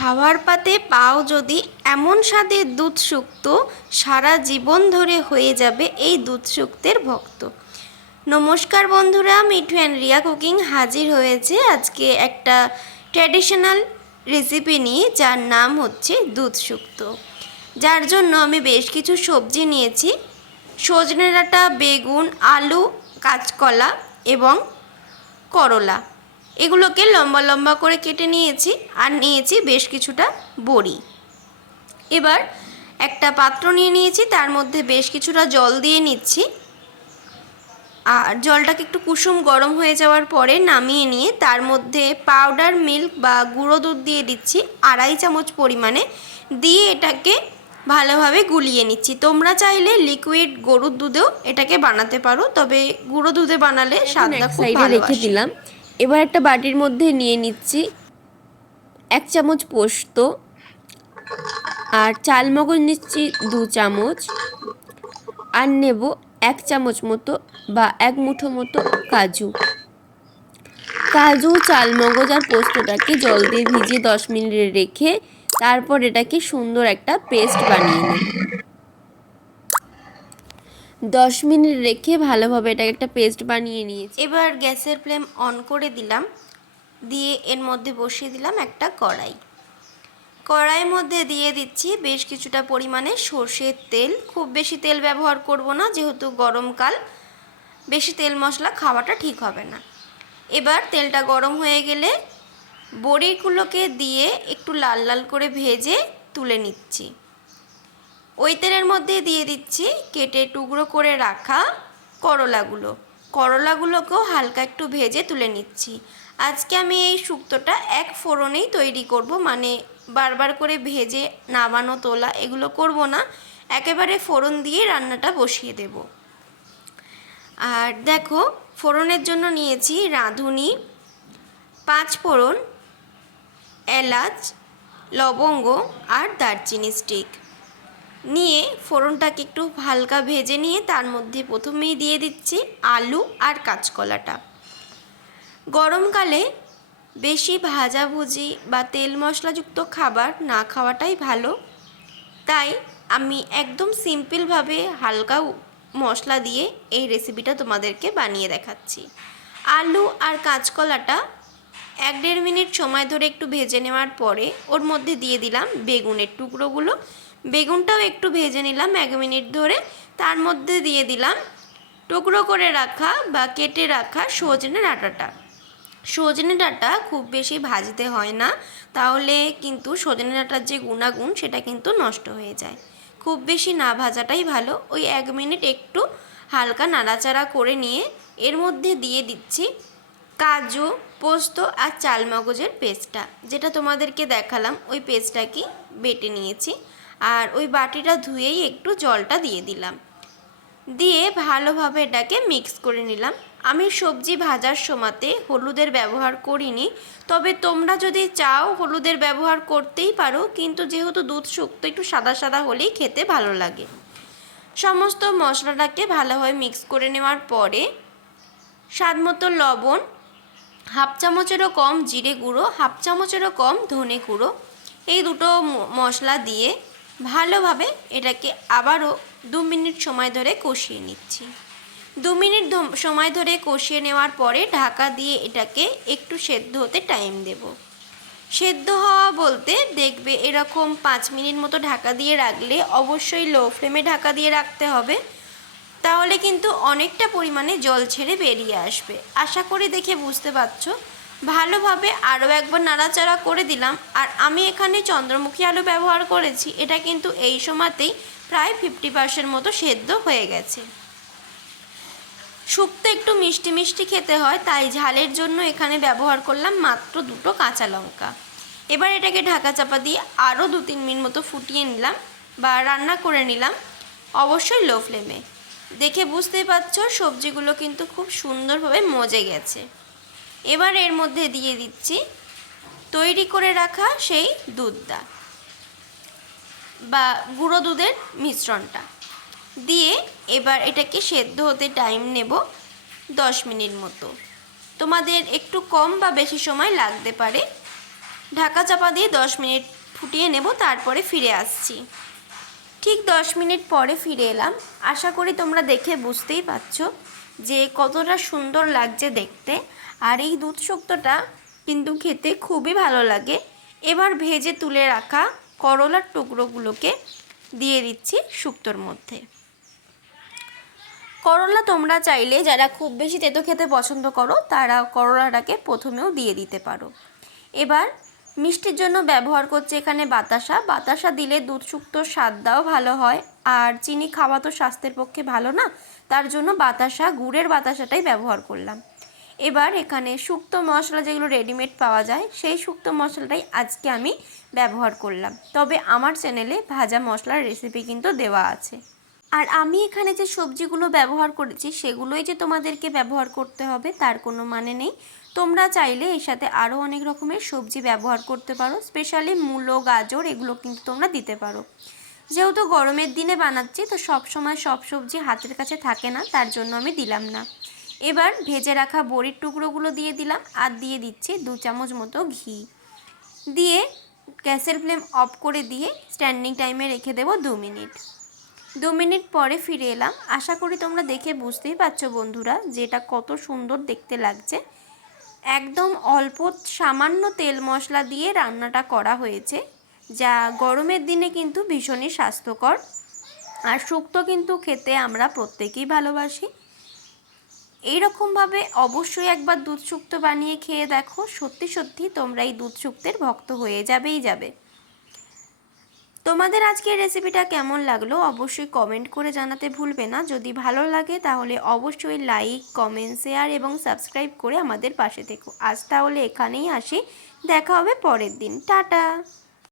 খাওয়ার পাতে পাও যদি এমন স্বাদের দুধ শুক্ত, সারা জীবন ধরে হয়ে যাবে এই দুধ শুক্তের ভক্ত। নমস্কার বন্ধুরা, মিঠু অ্যান্ড রিয়া কুকিং হাজির হয়েছে আজকে একটা ট্র্যাডিশনাল রেসিপি নিয়ে, যার নাম হচ্ছে দুধ শুক্তো। যার জন্য আমি বেশ কিছু সবজি নিয়েছি। সজনে ডাঁটা, বেগুন, আলু, কাঁচকলা এবং করলা। এগুলোকে লম্বা লম্বা করে কেটে নিয়েছি আর নিয়েছি বেশ কিছুটা বড়ি। এবার একটা পাত্র নিয়ে নিয়েছি তার মধ্যে বেশ কিছুটা জল দিয়ে নিচ্ছি। আর জলটাকে একটু কুসুম গরম হয়ে যাওয়ার পরে নামিয়ে নিয়ে তার মধ্যে পাউডার মিল্ক বা গুঁড়ো দুধ দিয়ে দিচ্ছি আড়াই চামচ পরিমাণে। দিয়ে এটাকে ভালোভাবে গুলিয়ে নিচ্ছি। তোমরা চাইলে লিকুইড গরুর দুধেও এটাকে বানাতে পারো তবে গুঁড়ো দুধে বানালে স্বাদটা খুব ভালো রেখে দিলাম। এবার একটা বাটির মধ্যে নিয়ে নিচ্ছি এক চামচ পোস্ত আর চালমগজ নিচ্ছি দু চামচ আর নেব এক চামচ মতো বা এক মুঠো মতো কাজু। কাজু চালমগজ আর পোস্তটাকে জল দিয়ে ভিজিয়ে দশ মিনিট রেখে তারপর এটাকে সুন্দর একটা পেস্ট বানিয়ে নেব দশ মিনিট রেখে ভালোভাবে এটাকে একটা পেস্ট বানিয়ে নিয়েছি। এবার গ্যাসের ফ্লেম অন করে দিলাম। দিয়ে এর মধ্যে বসিয়ে দিলাম একটা কড়াই। কড়াইয়ের মধ্যে দিয়ে দিচ্ছি বেশ কিছুটা পরিমাণে সর্ষের তেল। খুব বেশি তেল ব্যবহার করব না, যেহেতু গরমকাল বেশি তেল মশলা খাওয়াটা ঠিক হবে না। এবার তেলটা গরম হয়ে গেলে বড়িগুলোকে দিয়ে একটু লাল লাল করে ভেজে তুলে নিচ্ছি। ওই তেলের মধ্যে দিয়ে দিচ্ছি কেটে টুকরো করে রাখা করলাগুলো। করলাগুলোকেও হালকা একটু ভেজে তুলে নিচ্ছি। আজকে আমি এই শুক্তোটা এক ফোড়নেই তৈরি করব মানে বারবার করে ভেজে নামানো তোলা এগুলো করব না। একেবারে ফোড়ন দিয়ে রান্নাটা বসিয়ে দেব। আর দেখো, ফোড়নের জন্য নিয়েছি রাঁধুনি, পাঁচ ফোড়ন, এলাচ, লবঙ্গ আর দারচিনি স্টিক। নিয়ে ফোড়নটাকে একটু হালকা ভেজে নিয়ে তার মধ্যে প্রথমেই দিয়ে দিচ্ছি আলু আর কাঁচকলাটা। গরমকালে বেশি ভাজাভুজি বা তেল মশলাযুক্ত খাবার না খাওয়াটাই ভালো। তাই আমি একদম সিম্পলভাবে হালকা মশলা দিয়ে এই রেসিপিটা তোমাদেরকে বানিয়ে দেখাচ্ছি। আলু আর কাঁচকলাটা এক দেড় মিনিট সময় ধরে একটু ভেজে নেওয়ার পরে ওর মধ্যে দিয়ে দিলাম বেগুনের টুকরোগুলো। বেগুনটাও একটু ভেজে নিলাম এক মিনিট ধরে। তার মধ্যে দিয়ে দিলাম টুকরো করে রাখা বা কেটে রাখা সজনে ডাঁটাটা। সজনে ডাঁটা খুব বেশি ভাজতে হয় না, তাহলে কিন্তু সজনে ডাঁটার যে গুণাগুণ সেটা কিন্তু নষ্ট হয়ে যায়। খুব বেশি না ভাজাটাই ভালো। ওই এক মিনিট একটু হালকা নাড়াচাড়া করে নিয়ে এর মধ্যে দিয়ে দিচ্ছি কাজু, পোস্ত আর চালমগজের পেস্টটা, যেটা তোমাদেরকে দেখালাম। ওই পেস্টটাকে বেটে নিয়েছি। আর ওই বাটিটা ধুয়েই একটু জলটা দিয়ে দিলাম। দিয়ে ভালোভাবে এটাকে মিক্স করে নিলাম। আমি সবজি ভাজার সময়তে হলুদের ব্যবহার করিনি, তবে তোমরা যদি চাও হলুদের ব্যবহার করতেই পারো, কিন্তু যেহেতু দুধ শুক্তো, একটু সাদা সাদা হলেই খেতে ভালো লাগে। সমস্ত মশলাটাকে ভালোভাবে মিক্স করে নেওয়ার পরে স্বাদ মতো লবণ, হাফ চামচেরও কম জিরে গুঁড়ো, হাফ চামচেরও কম ধনে গুঁড়ো, এই দুটো মশলা দিয়ে ভালোভাবে এটাকে আবারও দু মিনিট সময় ধরে কষিয়ে নিচ্ছি। দু মিনিট সময় ধরে কষিয়ে নেওয়ার পরে ঢাকা দিয়ে এটাকে একটু সেদ্ধ হতে টাইম দেব। সেদ্ধ হওয়া বলতে দেখবে এরকম পাঁচ মিনিট মতো ঢাকা দিয়ে রাখলে অবশ্যই লো ফ্লেমে ঢাকা দিয়ে রাখতে হবে। তাহলে কিন্তু অনেকটা পরিমাণে জল ছেড়ে বেরিয়ে আসবে। আশা করি দেখে বুঝতে পারছ। ভালোভাবে আরও একবার নাড়াচাড়া করে দিলাম। আর আমি এখানে চন্দ্রমুখী আলু ব্যবহার করেছি। এটা কিন্তু এই সময়তেই প্রায় ফিফটি পার্সেন্ট মতো সেদ্ধ হয়ে গেছে। শুক্তো একটু মিষ্টি মিষ্টি খেতে হয়, তাই ঝালের জন্য এখানে ব্যবহার করলাম মাত্র দুটো কাঁচা লঙ্কা। এবার এটাকে ঢাকা চাপা দিয়ে আরও দু তিন মিনিট মতো ফুটিয়ে নিলাম বা রান্না করে নিলাম, অবশ্যই লো ফ্লেমে। দেখে বুঝতেই পারছ, সবজিগুলো কিন্তু খুব সুন্দরভাবে মজে গেছে। এবার এর মধ্যে দিয়ে দিচ্ছি, তৈরি করে রাখা সেই দুধটা বা গুঁড়ো দুধের মিশ্রণটা। দিয়ে এবার এটাকে সেদ্ধ হতে টাইম নেব দশ মিনিট মতো। তোমাদের একটু কম বা বেশি সময় লাগতে পারে। ঢাকা চাপা দিয়ে দশ মিনিট ফুটিয়ে নেব, তারপরে ফিরে আসছি। ঠিক দশ মিনিট পরে ফিরে এলাম। আশা করি তোমরা দেখে বুঝতেই পারছ। যে কতটা সুন্দর লাগছে দেখতে। আর এই দুধ শুক্তোটা কিন্তু খেতে খুবই ভালো লাগে। এবার ভেজে তুলে রাখা করলার টুকরোগুলোকে দিয়ে দিচ্ছি শুক্তোর মধ্যে। করলা তোমরা চাইলে যারা খুব বেশি তেতো খেতে পছন্দ করো, তারা করলাটাকে প্রথমেও দিয়ে দিতে পারো। এবার মিষ্টির জন্য ব্যবহার করছে এখানে বাতাসা। বাতাসা দিলে দুধ শুক্তোর স্বাদটাও ভালো হয়। আর চিনি খাওয়া তো স্বাস্থ্যের পক্ষে ভালো না, তার জন্য বাতাসা, গুড়ের বাতাসাটাই ব্যবহার করলাম। এবার এখানে শুক্তো মশলা যেগুলো রেডিমেড পাওয়া যায়, সেই শুক্তো মশলাটাই আজকে আমি ব্যবহার করলাম। তবে আমার চ্যানেলে ভাজা মশলার রেসিপি কিন্তু দেওয়া আছে। আর আমি এখানে যে সবজিগুলো ব্যবহার করেছি, সেগুলোই যে তোমাদেরকে ব্যবহার করতে হবে, তার কোনো মানে নেই। তোমরা চাইলে এর সাথে আরও অনেক রকমের সবজি ব্যবহার করতে পারো স্পেশালি মূলো, গাজর, এগুলো কিন্তু তোমরা দিতে পারো। যেহেতু গরমের দিনে বানাচ্ছি, তো সব সময় সব সবজি হাতের কাছে থাকে না, তার জন্য আমি দিলাম না। এবার ভেজে রাখা বড়ির টুকরোগুলো দিয়ে দিলাম, আর দিয়ে দিচ্ছি দু চামচ মতো ঘি। দিয়ে গ্যাসের ফ্লেম অফ করে দিয়ে স্ট্যান্ডিং টাইমে রেখে দেবো দু মিনিট। দু মিনিট পরে ফিরে এলাম। আশা করি তোমরা দেখে বুঝতেই পারছ বন্ধুরা যে এটা কত সুন্দর দেখতে লাগছে। একদম অল্প সামান্য তেল মশলা দিয়ে রান্নাটা করা হয়েছে, যা গরমের দিনে কিন্তু ভীষণই স্বাস্থ্যকর। আর শুক্তো কিন্তু খেতে আমরা প্রত্যেকেই ভালোবাসি। এইরকমভাবে অবশ্যই একবার দুধ শুক্তো বানিয়ে খেয়ে দেখো, সত্যি সত্যি তোমরা এই দুধ শুক্তের ভক্ত হয়ে যাবেই যাবে। তোমাদের আজকের রেসিপিটা কেমন লাগল অবশ্যই কমেন্ট করে জানাতে ভুলবে না। যদি ভালো লাগে তাহলে অবশ্যই লাইক কমেন্ট শেয়ার এবং সাবস্ক্রাইব করে আমাদের পাশে থেকো। আজ তাহলে এখানেই আসি। দেখা হবে পরের দিন। টাটা!